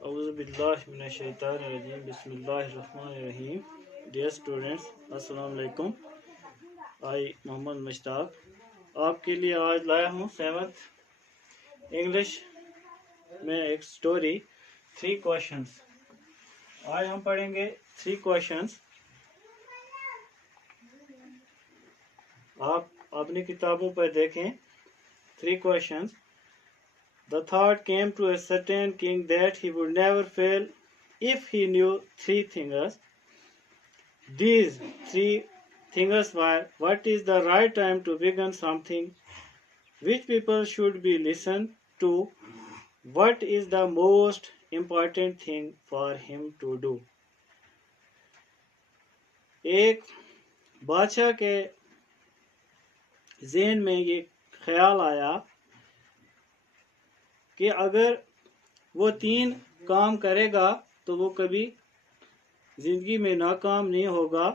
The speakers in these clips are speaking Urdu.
اعوذ باللہ من الشیطان الرجیم بسم اللہ الرحمن الرحیم. ڈیئر اسٹوڈنٹس، السلام علیکم. آئی محمد مشتاق آپ کے لیے آج لایا ہوں 7th انگلش میں ایک سٹوری 3 کوشچنس. آج ہم پڑھیں گے 3 کوشچنس. آپ اپنی کتابوں پر دیکھیں 3 questions. The thought came to a certain king that he would never fail if he knew 3 things. These 3 things were: what is the right time to begin something, which people should be listened to, what is the most important thing for him to do. ایک بادشاہ کے ذہن میں یہ خیال آیا کہ اگر وہ 3 کام کرے گا تو وہ کبھی زندگی میں ناکام نہیں ہوگا.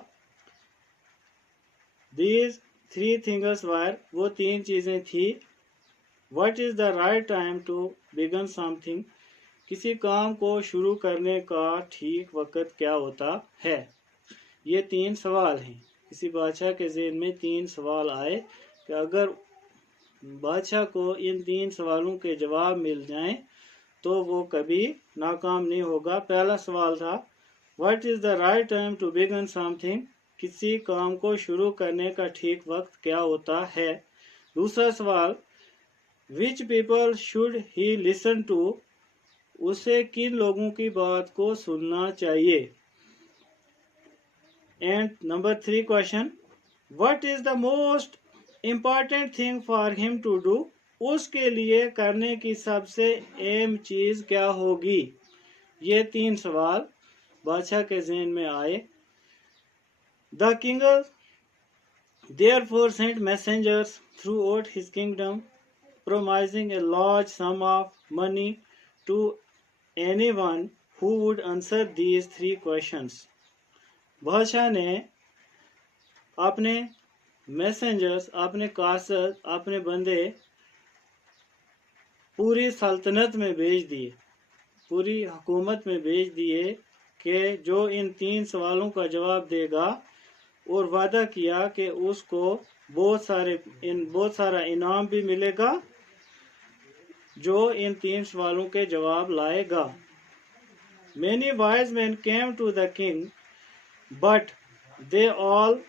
These 3 things were، وہ 3 چیزیں تھی. What is the right time to begin something، کسی کام کو شروع کرنے کا ٹھیک وقت کیا ہوتا ہے. یہ 3 سوال ہیں. کسی بادشاہ کے ذہن میں 3 سوال آئے کہ اگر بادشاہ کو ان 3 سوالوں کے جواب مل جائیں تو وہ کبھی ناکام نہیں ہوگا. پہلا سوال تھا What is the right time to begin something، کسی کام کو شروع کرنے کا ٹھیک وقت کیا ہوتا ہے. دوسرا سوال Which people should he listen to، اسے کن لوگوں کی بات کو سننا چاہیے. And number 3 question What is the most important thing for him to do، اس کے لیے کرنے کی سب سے اہم چیز کیا ہوگی. یہ 3 سوال بادشاہ کے ذہن میں آئے. The king therefore sent messengers throughout his kingdom, promising a large sum of money to anyone who would answer these 3 questions. بادشاہ نے اپنے میسنجرز، اپنے قاصد، اپنے بندے پوری سلطنت میں بھیج دیے، پوری حکومت میں بھیج دیے کہ جو ان 3 سوالوں کا جواب دے گا، اور وعدہ کیا کہ اس کو بہت سارا انعام بھی ملے گا جو ان 3 سوالوں کے جواب لائے گا. Many wise men came to the king, but they all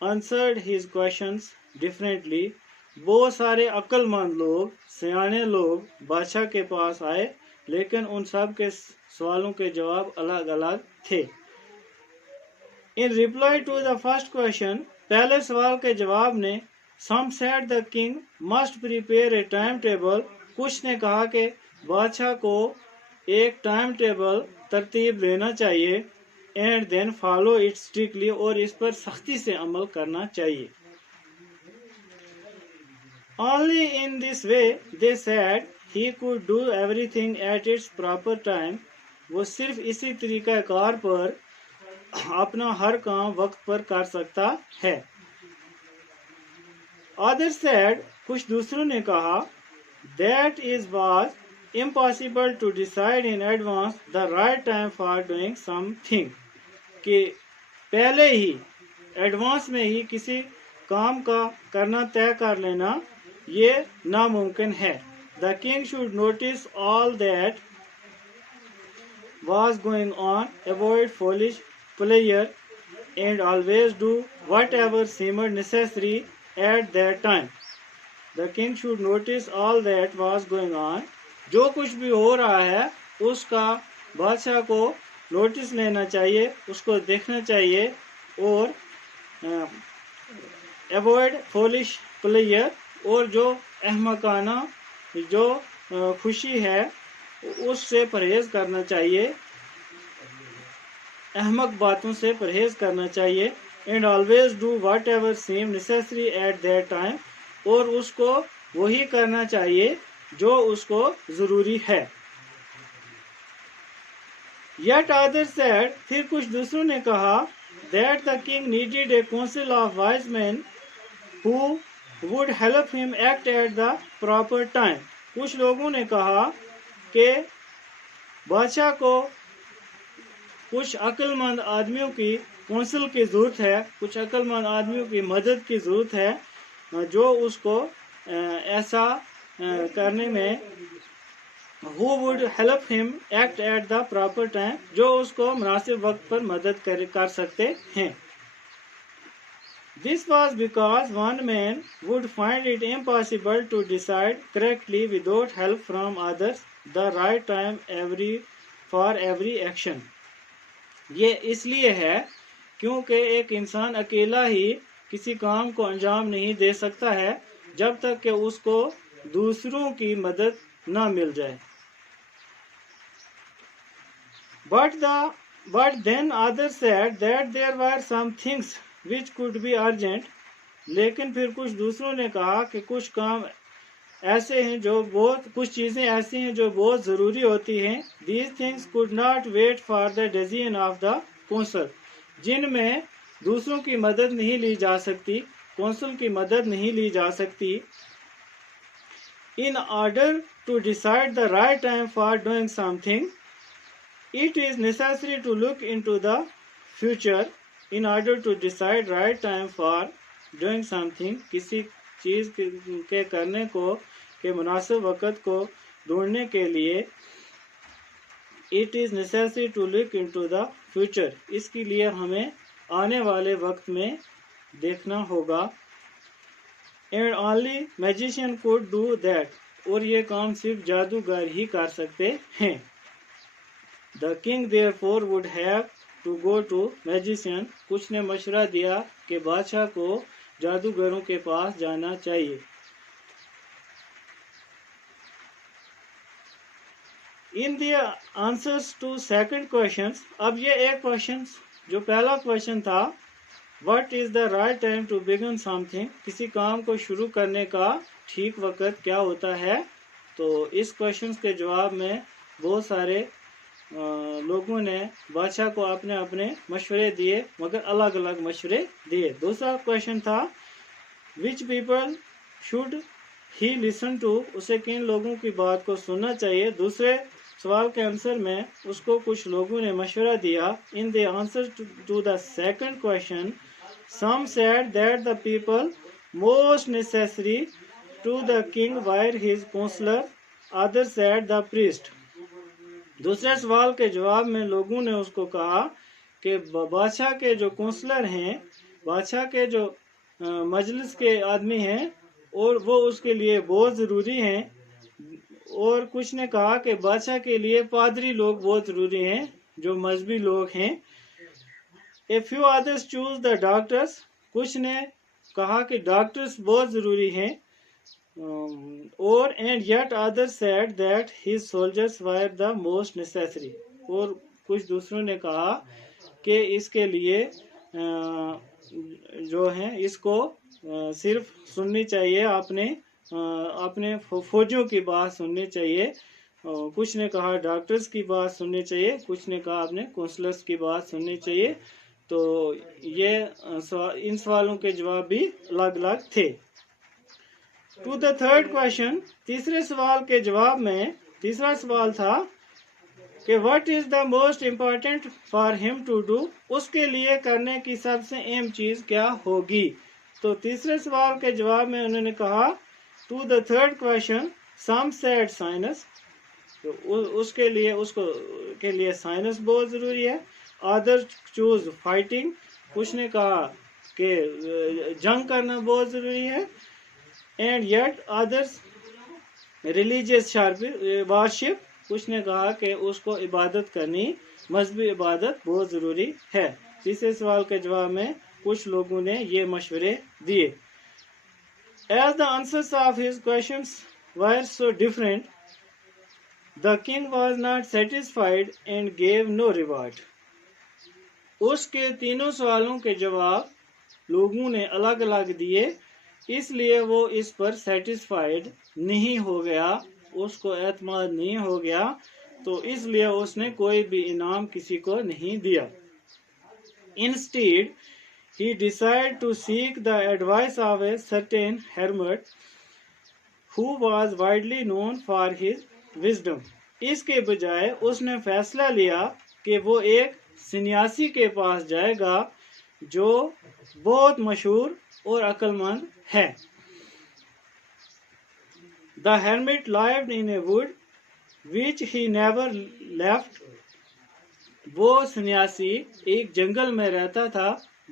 answered his questions differently. بہت سارے عقل مند لوگ، سیانے لوگ بادشاہ کے پاس آئے، لیکن ان سب کے سوالوں کے جواب الگ الگ تھے. In reply to the first question، پہلے سوال کے جواب نے some said the king must prepare a timetable، کچھ نے کہا کہ بادشاہ کو ایک ٹائم ٹیبل ترتیب دینا چاہیے. and then follow it strictly، اور اس پر سختی سے عمل کرنا چاہیے. Only in this way they said he could do everything at its proper time، وہ صرف اسی طریقہ کار پر اپنا ہر کام وقت پر کر سکتا ہے. Others said، کچھ دوسروں نے کہا that it was impossible to decide in advance the right time for doing something، کہ پہلے ہی ایڈوانس میں ہی کسی کام کا کرنا طے کر لینا یہ ناممکن ہے. The king should notice all that was going on, avoid foolish pleasure, and always do whatever seemed necessary at that time. The king should notice all that was going on، جو کچھ بھی ہو رہا ہے اس کا بادشاہ کو نوٹس لینا چاہیے، اس کو دیکھنا چاہیے، اور ایوائڈ فولش پلیئر، اور جو احمقانہ جو خوشی ہے اس سے پرہیز کرنا چاہیے، احمق باتوں سے پرہیز کرنا چاہیے. And always do whatever seem necessary at that time, اور اس کو وہی کرنا چاہیے جو اس کو ضروری ہے. Yet others said، پھر کچھ دوسروں نے کہا that the king needed a council of wise men who would help him act at the proper time. کچھ لوگوں نے کہا کہ بادشاہ کو کچھ عقل مند آدمیوں کی کونسل کی ضرورت ہے، کچھ عقل مند آدمیوں کی مدد کی ضرورت ہے جو اس کو ایسا کرنے میں who would help him act at the proper time، جو اس کو مناسب وقت پر مدد کر سکتے ہیں۔ This was because one man would find it impossible to decide correctly without help from others the right time for every action۔ یہ اس لیے ہے کیونکہ ایک انسان اکیلا ہی کسی کام کو انجام نہیں دے سکتا ہے جب تک کہ اس کو دوسروں کی مدد نہ مل جائے۔ But then others said that there were some things which could be urgent، لیکن پھر کچھ دوسروں نے کہا کہ کچھ کام ایسے ہیں کچھ چیزیں ایسی ہیں جو بہت ضروری ہوتی ہیں۔ These things could not wait for the decision of the council، جن میں دوسروں کی مدد نہیں لی جا سکتی، کونسل کی مدد نہیں لی جا سکتی۔ In order to decide the right time for doing something، it is necessary to look into the future۔ In order to decide right time for doing something، کسی چیز کے کرنے کے مناسب وقت کو ڈھونڈنے کے لیے it is necessary to look into the future، اس کے لیے ہمیں آنے والے وقت میں دیکھنا ہوگا۔ And only magician could do that، اور یہ کام صرف جادوگر ہی کر سکتے ہیں۔ The king therefore would have to go to magician، کچھ نے مشورہ دیا کہ بادشاہ کو جادوگروں کے پاس جانا چاہیے۔ In the answers to second questions، اب یہ ایک کوشچن جو پہلا کوشچن تھا what is the right time to begin something، کسی کام کو شروع کرنے کا ٹھیک وقت کیا ہوتا ہے، تو اس کوشچن کے جواب میں بہت سارے لوگوں نے بادشاہ کو اپنے اپنے مشورے دیے، مگر الگ الگ مشورے دیے۔ دوسرا کوشچن تھا which people should he listen to، اسے کن لوگوں کی بات کو سننا چاہیے۔ دوسرے سوال کے آنسر میں اس کو کچھ لوگوں نے مشورہ دیا۔ In the answer to the second question، some said that the people most necessary to the king were his counselor، others said the priest۔ دوسرے سوال کے جواب میں لوگوں نے اس کو کہا کہ بادشاہ کے جو کونسلر ہیں، بادشاہ کے جو مجلس کے آدمی ہیں، اور وہ اس کے لیے بہت ضروری ہیں، اور کچھ نے کہا کہ بادشاہ کے لیے پادری لوگ بہت ضروری ہیں جو مذہبی لوگ ہیں۔ A few others choose the doctors، کچھ نے کہا کہ ڈاکٹرز بہت ضروری ہیں، اور and yet others said that his soldiers were the most necessary، اور کچھ دوسروں نے کہا کہ اس کے لیے جو ہیں اس کو صرف سننی چاہیے، اپنے فوجیوں کی بات سننی چاہیے۔ کچھ نے کہا ڈاکٹرز کی بات سننی چاہیے، کچھ نے کہا اپنے کونسلرز کی بات سننی چاہیے۔ تو یہ ان سوالوں کے جواب بھی الگ الگ تھے۔ ٹو دا تھرڈ کوشچن، تیسرے سوال کے جواب میں تیسرا سوال تھا کہ what is the most important for ہم ٹو ڈو، اس کے لیے کرنے کی سب سے اہم چیز کیا ہوگی۔ تو تیسرے سوال کے جواب میں انہوں نے کہا to the third question some said science, اس کے لیے سائنس بہت ضروری ہے۔ ادر چوز فائٹنگ، کچھ نے کہا کہ جنگ کرنا بہت ضروری ہے۔ And yet others religious worship, کچھ نے کہا کہ اس کو عبادت کرنی، مذہبی عبادت بہت ضروری ہے۔ تیسرے سوال کے جواب میں کچھ لوگوں نے یہ مشورے دیے۔ As the answers of his questions were so different، the king was not satisfied and gave no reward۔ اس کے تینوں سوالوں کے جواب لوگوں نے الگ الگ دیے، اس لیے وہ اس پر سیٹسفائیڈ نہیں ہو گیا، اس کو اعتماد نہیں ہو گیا، تو اس لیے اس نے کوئی بھی انعام کسی کو نہیں دیا۔ Instead he decided to seek the advice of a certain hermit who was widely known for his wisdom اس کے بجائے اس نے فیصلہ لیا کہ وہ ایک سنیاسی کے پاس جائے گا جو بہت مشہور اور عقل مند ہے. The hermit lived in a wood which he never left. وہ سنیاسی ایک جنگل میں رہتا تھا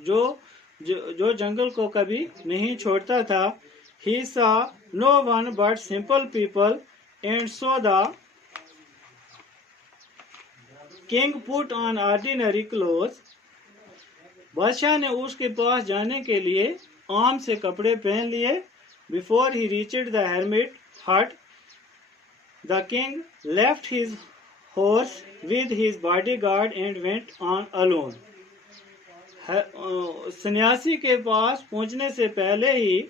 جو جنگل کو کبھی نہیں چھوڑتا تھا. He saw no one but simple people, and so the king put on ordinary clothes. بادشاہ نے اس کے پاس جانے کے لیے عام سے کپڑے پہن لیے. Before he reached the hermit hut, the king left his horse with his bodyguard and went on alone. سنیاسی کے پاس پہنچنے سے پہلے ہی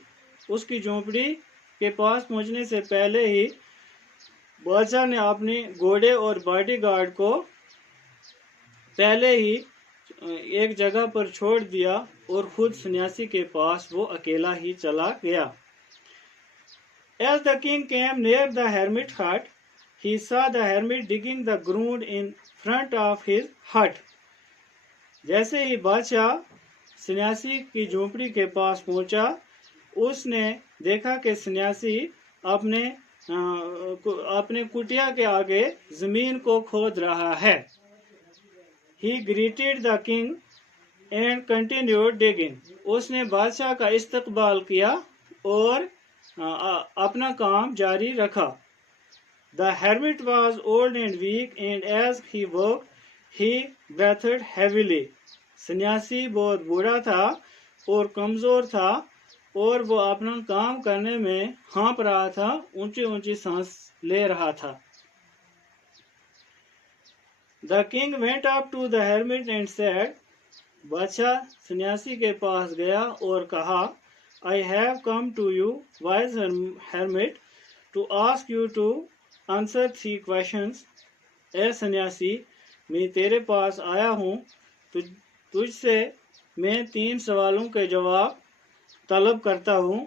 اس کی جھونپڑی کے پاس پہنچنے سے پہلے ہی بادشاہ نے اپنے گھوڑے اور باڈی گارڈ کو پہلے ہی ایک جگہ پر چھوڑ دیا اور خود سنیاسی کے پاس وہ اکیلا ہی چلا گیا. As the king came near the hermit hut, he saw the hermit digging the ground in front of his hut. جیسے ہی بادشاہ سنیاسی کی جھونپڑی کے پاس پہنچا اس نے دیکھا کہ سنیاسی اپنے کٹیا کے آگے زمین کو کھود رہا ہے. He greeted the king and continued digging. اس نے بادشاہ کا استقبال کیا اور اپنا کام جاری رکھا. The hermit was old and weak, and as he worked, he breathed heavily. سنیاسی بہت بوڑھا تھا اور کمزور تھا اور وہ اپنا کام کرنے میں ہانپ رہا تھا، اونچی اونچی سانس لے رہا تھا. The king went up to the hermit and said, بادشاہ سنیاسی کے پاس گیا اور کہا, I have come to you, wise hermit, to ask you to answer 3 questions. اے سنیاسی میں تیرے پاس آیا ہوں تجھ سے میں 3 سوالوں کے جواب طلب کرتا ہوں.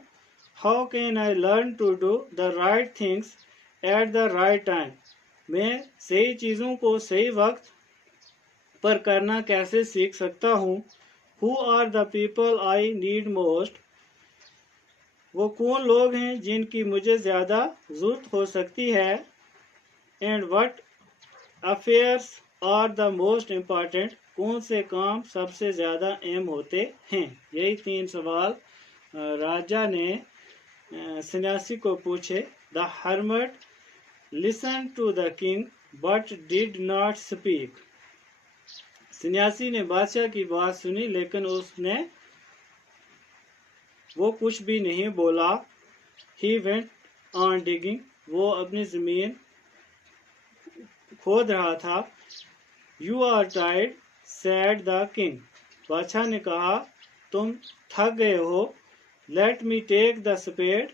How can I learn to do the right things at the right time? میں صحیح چیزوں کو صحیح وقت پر کرنا کیسے سیکھ سکتا ہوں. Who are the people I need most? وہ کون لوگ ہیں جن کی مجھے زیادہ ضرورت ہو سکتی ہے. And what affairs are the most important? کون سے کام سب سے زیادہ اہم ہوتے ہیں. یہی 3 سوال راجا نے سنیاسی کو پوچھے. The hermit listened to the king but did not speak. سنیاسی نے بادشاہ کی بات سنی لیکن وہ کچھ بھی نہیں بولا. He went on digging. وہ اپنی زمین کھود رہا تھا. You are tired, said the king. بادشاہ نے کہا تم تھک گئے ہو. Let me take the spade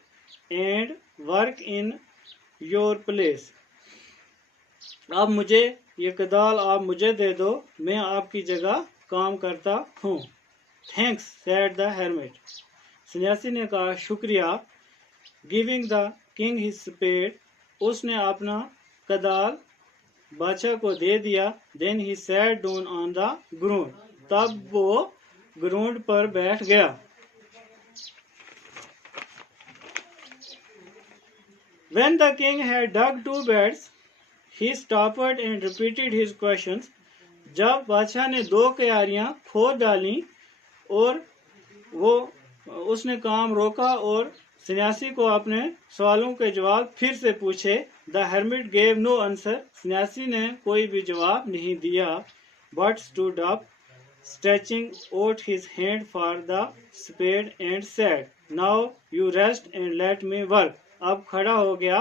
and work in your place. اب مجھے یہ کدال آپ مجھے دے دو، میں آپ کی جگہ کام کرتا ہوں. Thanks, said the hermit. سنیاسی نے کہا شکریہ. Giving the king his spade, اس نے اپنا کدال بادشاہ کو دے دیا. Then he sat down on the ground. تب وہ گراؤنڈ پر بیٹھ گیا. When the king had dug 2 beds, he stopped and repeated his questions. جب بادشاہ نے 2 کیاریاں کھود ڈالیں اور اس نے کام روکا اور سنیاسی کو اپنے سوالوں کے جواب پھر سے پوچھے. The hermit gave no answer. سنیاسی نے کوئی بھی جواب نہیں دیا. But stood up, stretching out his hand for the spade and said, Now you rest and let me work. اب کھڑا ہو گیا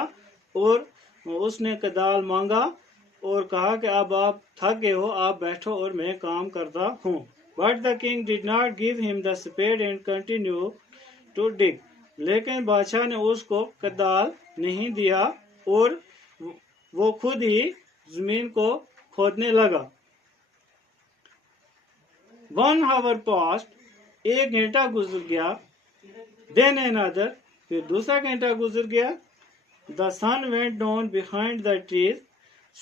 اور اس نے کدال مانگا اور کہا کہ اب آپ تھک گئے ہو، آپ بیٹھو اور میں کام کرتا ہوں. But the king did not give him the spade and continued to dig. لیکن بادشاہ نے اس کو کدال نہیں دیا اور وہ خود ہی زمین کو کھودنے لگا. 1 hour passed. 1 گھنٹہ گزر گیا. Then another. پھر دوسرا گھنٹہ گزر گیا. The sun went down behind the trees.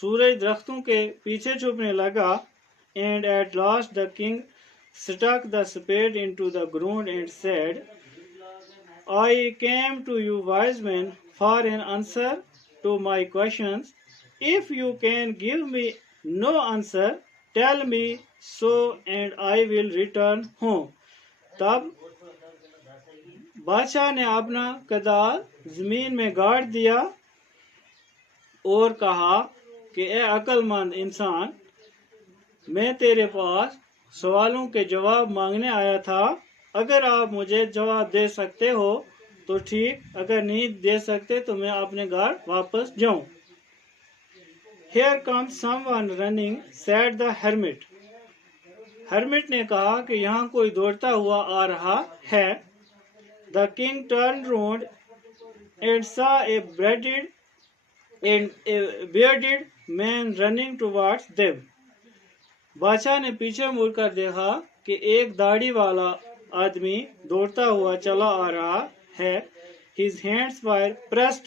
سورج درختوں کے پیچھے چھپنے لگا. And at last the king stuck the spade into the ground and said, I came to you wise men for an answer to my questions. If you can give me no answer, tell me so and I will return home. تب بادشاہ نے اپنا کدال زمین میں گاڑ دیا اور کہا کہ اے عقل مند انسان، میں تیرے پاس سوالوں کے جواب مانگنے آیا تھا. اگر آپ مجھے جواب دے سکتے ہو تو ٹھیک، اگر نہیں دے سکتے تو میں اپنے گھر واپس جاؤں. Here comes someone running, said the hermit. Hermit نے کہا کہ یہاں کوئی دوڑتا ہوا آ رہا ہے. The king turned round and saw a bearded man running towards them. بادشاہ نے پیچھے مڑ کر دیکھا کہ ایک داڑھی والا آدمی دوڑتا ہوا چلا آ رہا ہے. His hands were pressed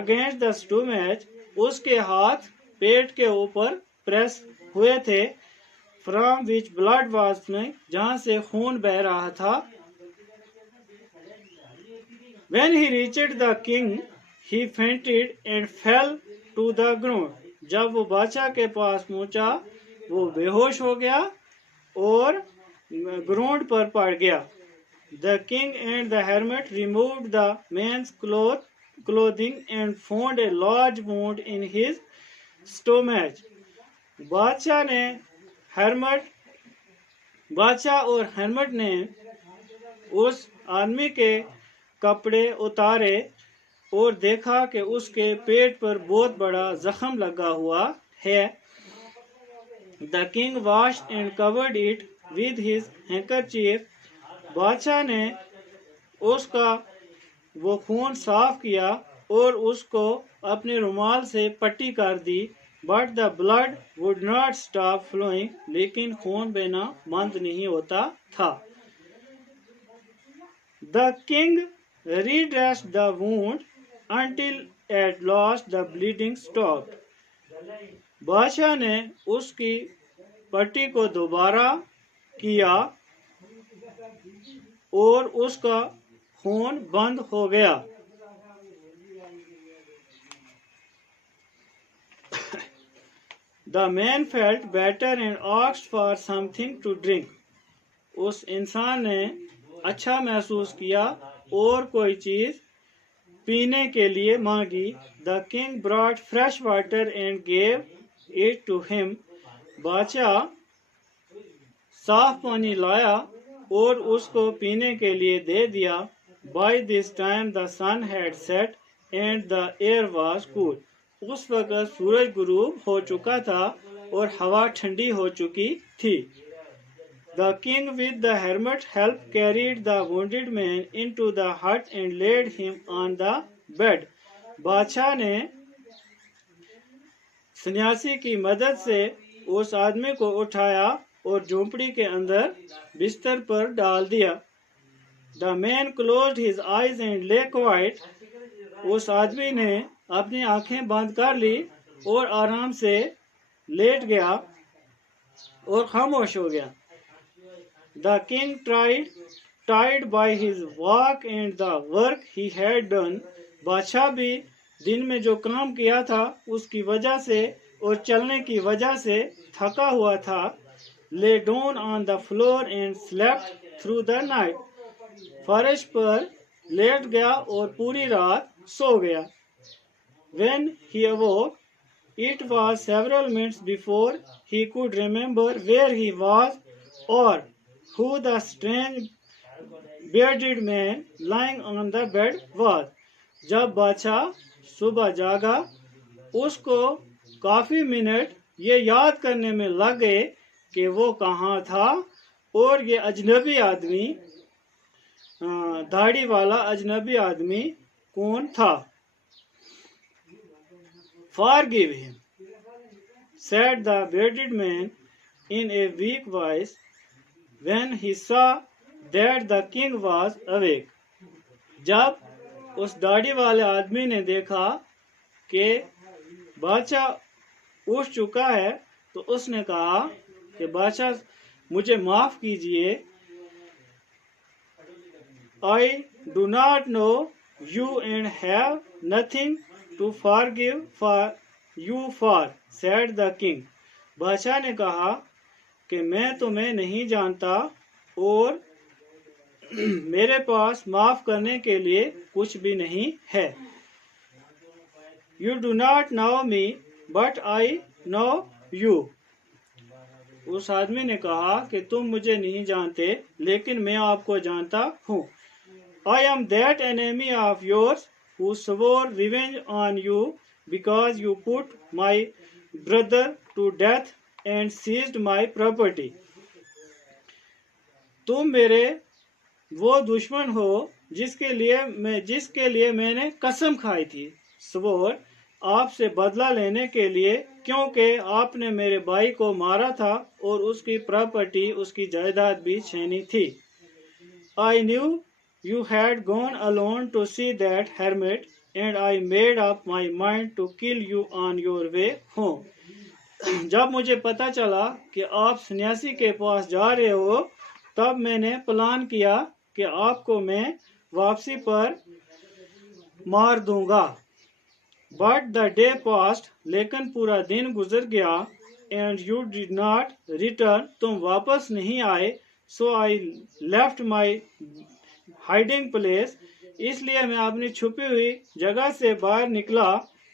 against the stomach. اس کے ہاتھ پیٹ کے اوپر پریس ہوئے تھے. From which blood was flowing. جہاں سے خون بہ رہا تھا. When he reached the king, he fainted and fell to the ground. جب وہ بادشاہ کے پاس پہنچا وہ بے ہوش ہو گیا اور گراؤنڈ پر پڑ گیا. The king and the hermit removed the man's clothing and found a large wound in his stomach. بادشاہ اور ہرمٹ نے اس آدمی کے کپڑے اتارے اور دیکھا کہ اس کے پیٹ پر بہت بڑا زخم لگا ہوا ہے. The king washed and covered it with his handkerchief. بادشاہ نے اس کا وہ خون صاف کیا اور اس کو اپنے رومال سے پٹی کر دی. But the blood would not stop flowing. لیکن خون بہنا بند نہیں ہوتا تھا. The king redressed the wound until at last the bleeding stopped. بادشاہ نے اس کی پٹی کو دوبارہ کیا اور اس کا خون بند ہو گیا. The man felt better and asked for something to drink. اس انسان نے اچھا محسوس کیا اور کوئی چیز پینے کے لیے مانگی. The king brought fresh water and gave it to him. بادشاہ صاف پانی لایا اور اس کو پینے کے لیے دے دیا. By this time the sun had set and the air was cool. اس وقت سورج غروب ہو چکا تھا اور ہوا ٹھنڈی ہو چکی تھی. The king with the hermit help carried the wounded man into the hut and laid him on the bed. بادشاہ نے سنیاسی کی مدد سے اس آدمی کو اٹھایا اور جھونپڑی کے اندر بستر پر ڈال دیا. The man closed his eyes and lay quiet. اس آدمی نے اپنی آنکھیں بند کر لی اور آرام سے لیٹ گیا اور خاموش ہو گیا. The king tired by his walk and the work he had done. بادشاہ بھی دن میں جو کام کیا تھا اس کی وجہ سے اور چلنے کی وجہ سے تھکا ہوا تھا. Lay down on the floor and slept through the night. فرش پر لیٹ گیا اور پوری رات سو گیا. When he awoke, it was several minutes before he could remember where he was or who the strange bearded man lying on the bed was. جب بادشاہ صبح جاگا اس کو کافی منٹ یہ یاد کرنے میں لگ گئے کہ وہ کہاں تھا اور یہ اجنبی آدمی داڑھی والا اجنبی آدمی کون تھا. Forgive him, said the bearded man in a weak voice when he saw that the king was awake. جب اس داڑھی والے آدمی نے دیکھا کہ بادشاہ اٹھ چکا ہے تو اس نے کہا کہ بادشاہ مجھے معاف کیجئے. I do not know you and have nothing to forgive for you for, said the king. بادشاہ نے کہا کہ میں تمہیں نہیں جانتا اور میرے پاس معاف کرنے کے لیے کچھ بھی نہیں ہے. You do not know me, but I know you. اس آدمی نے کہا کہ تم مجھے نہیں جانتے لیکن میں آپ کو جانتا ہوں. I am that enemy of yours who swore revenge on you because you put my brother to death and seized my property. تم میرے وہ دشمن ہو جس کے لیے میں نے قسم کھائی تھی. swore آپ سے بدلہ لینے کے لیے کیونکہ آپ نے میرے بھائی کو مارا تھا اور اس کی پراپرٹی اس کی جائیداد بھی چھینی تھی. I knew you had gone alone to see that hermit and I made up my mind to kill you on your way home. جب مجھے پتا چلا کہ آپ سنیاسی کے پاس جا رہے ہو تب میں نے پلان کیا کہ آپ کو میں واپسی پر مار دوں گا. But the day passed, لیکن پورا دن گزر گیا. And you did not return, تم واپس نہیں آئے. So I left my hiding place, اس لیے میں اپنی چھپی ہوئی جگہ سے باہر نکلا.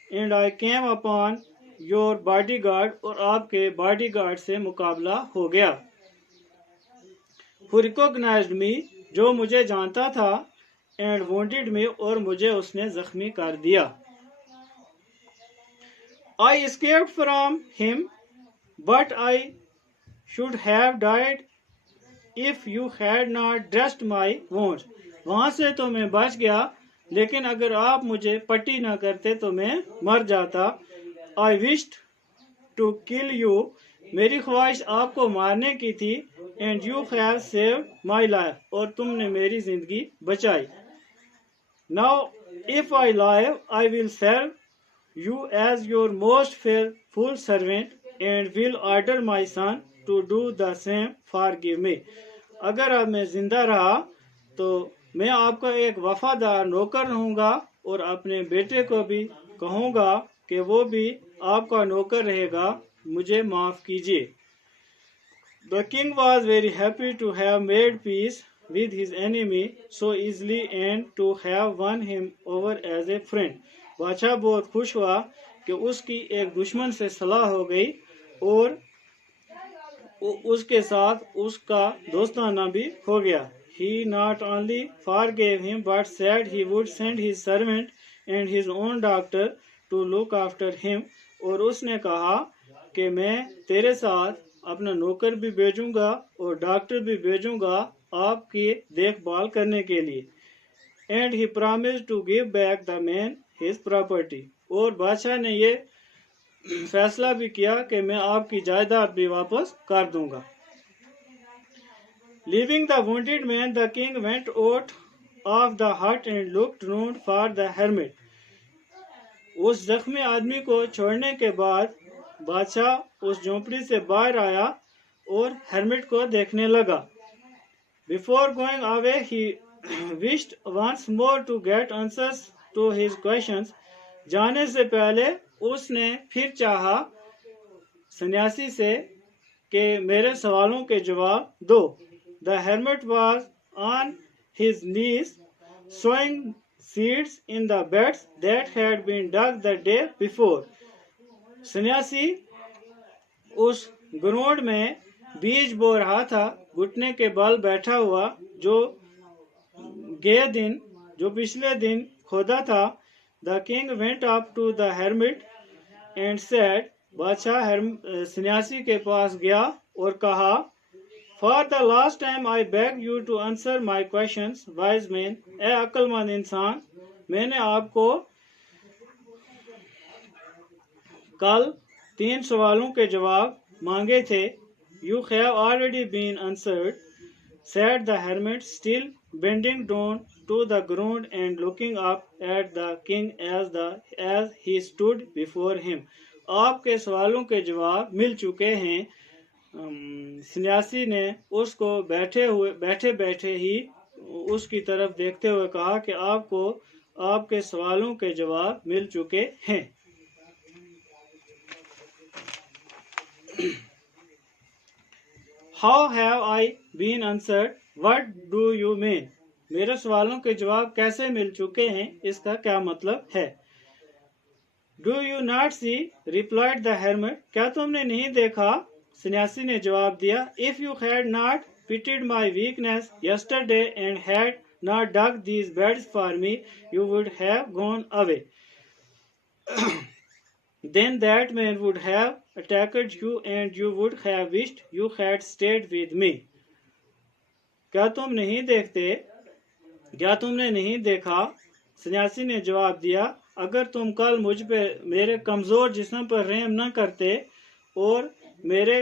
And I came upon your bodyguard, اور آپ کے باڈی گارڈ سے مقابلہ ہو گیا. Who recognized me, جو مجھے جانتا تھا. And wounded me, اور مجھے اس نے زخمی کر دیا. I escaped from him, but I should have died if you had not dressed my wounds. وہاں سے تو میں بچ گیا لیکن اگر آپ مجھے پٹی نہ کرتے تو میں مر جاتا. I wished to kill you, میری خواہش آپ کو مارنے کی تھی. And you have saved my life, اور تم نے میری زندگی بچائی. Now if I live, I will serve you as your most faithful servant and will order my son to do the same. Forgive me. اگر اب میں زندہ رہا تو میں آپ کا ایک وفادار نوکر رہوں گا اور اپنے بیٹے کو بھی کہوں گا کہ وہ بھی آپ کا نوکر رہے گا. مجھے معاف کیجیے. The king was very happy to have made peace with his enemy so easily and to have won him over as a friend. بادشاہ بہت خوش ہوا کہ اس کی ایک دشمن سے صلح ہو گئی اور اس کے ساتھ اس کا دوستانہ بھی ہو گیا. He not only forgave him but said he would send his servant and his own doctor to look after him. اور اس نے کہا کہ میں تیرے ساتھ اپنا نوکر بھی بھیجوں گا اور ڈاکٹر بھی بھیجوں گا آپ کی دیکھ بھال کرنے کے لیے. And he promised to give back the man his property. اور بادشاہ نے یہ فیصلہ بھی کیا کہ میں آپ کی جائیداد بھی واپس کر دوں گا. Leaving the wounded man, the king went out of the hut and looked round for the hermit. اس زخمی آدمی کو چھوڑنے کے بعد بادشاہ اس جھونپڑی سے باہر آیا اور ہرمٹ کو دیکھنے لگا. Before going away, he wished once more to get answers to his questions. جانے سے پہلے اس نے پھر چاہا سنیاسی سے کہ میرے سوالوں کے جواب دو. The hermit was on his knees sowing seeds in the beds that had been dug the day before. سنیاسی اس گراؤنڈ میں بیج بو رہا تھا گھٹنے کے بل بیٹھا ہوا جو پچھلے دن کھودا تھا. The king went up to the hermit and said, بادشاہ سنیاسی کے پاس گیا اور کہا, For the last time I beg you to answer my questions, wise man. اے عقل مند انسان, میں نے آپ کو کل 3 سوالوں کے جواب مانگے تھے. You have already been answered, said the hermit, still bending down to the ground and looking up at the king as he stood before him. آپ کے سوالوں کے جواب مل چکے ہیں۔ سنیاسی نے اس کو بیٹھے بیٹھے ہی اس کی طرف دیکھتے ہوئے کہا کہ آپ کو آپ کے سوالوں کے جواب مل چکے ہیں۔ How have I been answered? What do you mean? میرے سوالوں کے جواب کیسے مل چکے ہیں، اس کا کیا مطلب ہے؟ Do you not see? replied the hermit. کیا تم نے نہیں دیکھا؟ سنیاسی نے جواب دیا. If you had not pitied my weakness yesterday and had not dug these beds for me, you would have gone away. Then that man would have attacked you and you would have wished you had stayed with me. کیا تم نہیں دیکھتے؟ کیا تم نے نہیں دیکھا؟ سنیاسی نے جواب دیا. اگر تم کل مجھ پہ میرے کمزور جسم پر رحم نہ کرتے اور میرے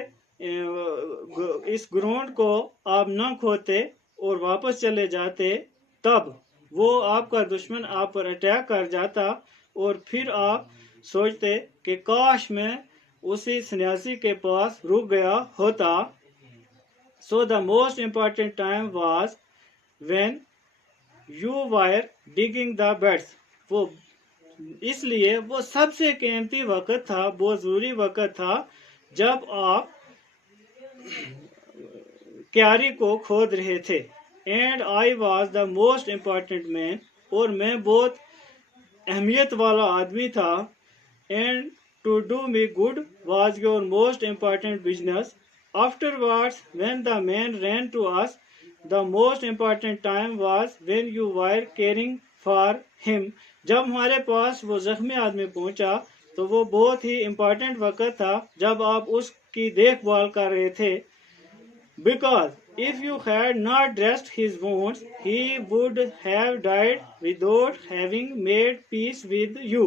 اس گراؤنڈ کو آپ نہ کھوتے اور واپس چلے جاتے، تب وہ آپ کا دشمن آپ پر اٹیک کر جاتا اور پھر آپ سوچتے کہ کاش میں اسی سنیاسی کے پاس رک گیا ہوتا. So the most important time was when you were digging the beds. وہ اس لیے وہ سب سے قیمتی وقت تھا، بہت ضروری وقت تھا جب آپ کیاری کو کھود رہے تھے. And I was the most important man. اور میں بہت اہمیت والا آدمی تھا. And to do me good was your most important business. Afterwards, when the man ran to us, the most important time was when you were caring for him. جب ہمارے پاس وہ زخمی آدمی پہنچا تو وہ بہت ہی امپورٹنٹ وقت تھا جب آپ اس کی دیکھ بھال کر رہے تھے. Because if you had not dressed his wounds, he would have died without having made peace with you.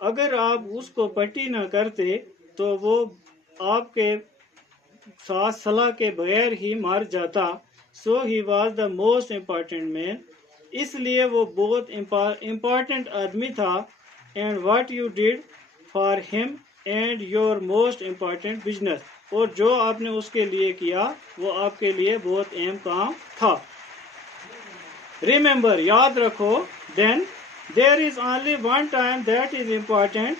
اگر آپ اس کو پٹی نہ کرتے تو وہ آپ کے ساتھ صلاح کے بغیر ہی مر جاتا. So he was the most important man. اس لیے وہ بہت امپورٹنٹ آدمی تھا. And what you did for him and your most important business. اور جو آپ نے اس کے لیے کیا وہ آپ کے لیے بہت اہم کام تھا. Remember, یاد رکھو. Then there is only one time that is important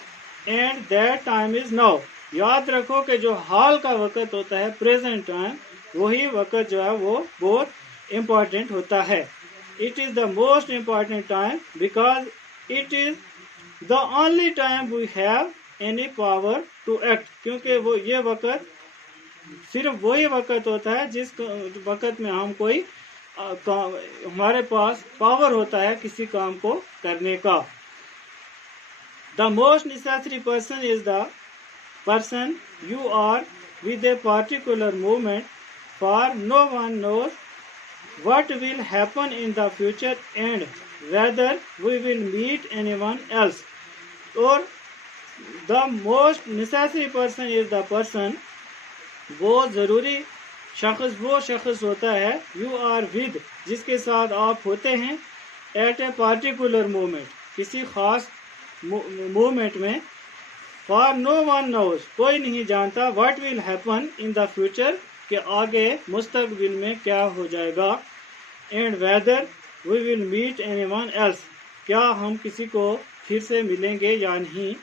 and that time is now. یاد رکھو کہ جو حال کا وقت ہوتا ہے present time، وہی وقت جو ہے وہ بہت امپورٹنٹ ہوتا ہے. It is the most important time because it is the only time we have any power to act. کیونکہ وہ یہ وقت صرف وہی وقت ہوتا ہے جس وقت میں ہم کوئی ہمارے پاس پاور ہوتا ہے کسی کام کو کرنے کا. The most necessary person is the person you are with a particular moment, for no one knows what will happen in the future and whether we will meet anyone else. Or the most necessary person is the person. وہ ضروری شخص وہ شخص ہوتا ہے you are with جس کے ساتھ آپ ہوتے ہیں at a particular moment کسی خاص مومنٹ میں. for no one knows کوئی نہیں جانتا what will happen in the future کہ آگے مستقبل میں کیا ہو جائے گا. and whether we will meet anyone else کیا ہم کسی کو پھر سے ملیں گے یا نہیں.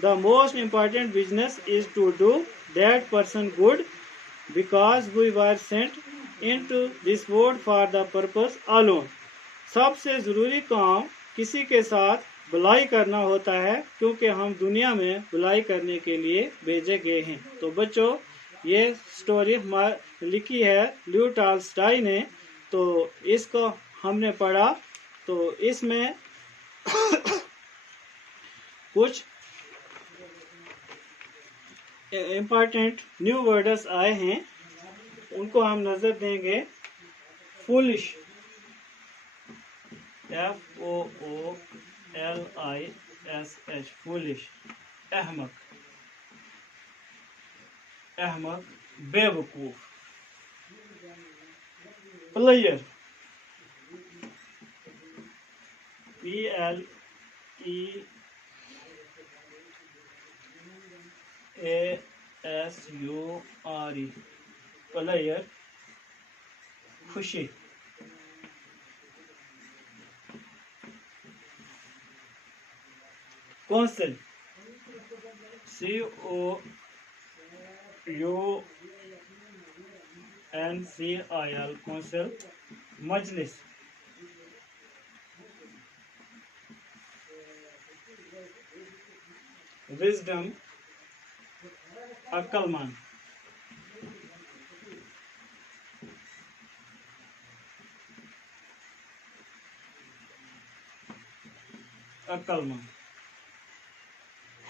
the most important business is to do that person good because we were sent into this world for the purpose alone. سب سے ضروری کام کسی کے ساتھ بھلائی کرنا ہوتا ہے کیونکہ ہم دنیا میں بھلائی کرنے کے لیے بھیجے گئے ہیں. تو بچوں یہ سٹوری لکھی ہے لیو ٹالسٹائی نے، تو اس کو ہم نے پڑھا تو اس میں کچھ امپورٹنٹ نیو ورڈز آئے ہیں، ان کو ہم نظر دیں گے. فولش FOOLISH فولش احمق، احمق بے وقوف. پلیئر ASURE player خوشی. Council COUNCIL council. مجلس وزڈم عقل مند. عقل مند.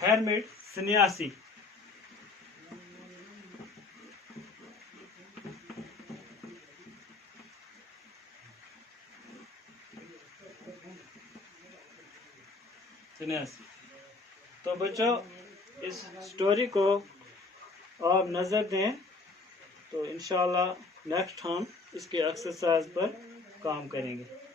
ہیرمٹ سنیاسی. سنیاسی. تو بچوں اس سٹوری کو آپ نظر دیں تو انشاءاللہ نیکسٹ ہم اس کے ایکسرسائز پر کام کریں گے.